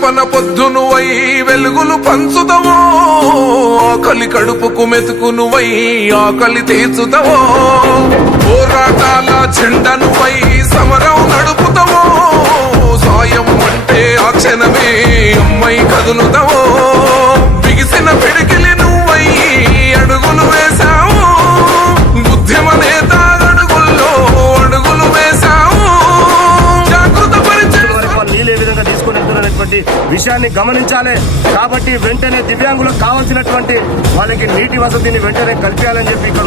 గడపన పొద్దునువై వెలుగులు పంచుదవో, ఆకలి కడుపుకు మెతుకునువై ఆకలి తీర్చుదవో, పోరాటాల జెండనువై సమరం నడుపుతావో, సాయం అంటే ఆ క్షణమే అమ్మై కదులుతావో, బిగిసిన పిడికిలి నువ్వై అడుగులు వేశావు, ఉద్యమ నేత అడుగుల్లో అడుగులు వేశావు, జాగృత నీళ్ళు ఏ విధంగా తీసుకుని వెళ్తున్నటువంటి విషయాన్ని గమనించాలి. కాబట్టి వెంటనే దివ్యాంగులకు కావాల్సినటువంటి వాళ్ళకి నీటి వసతిని వెంటనే కల్పించాలని చెప్పి ఇక్కడ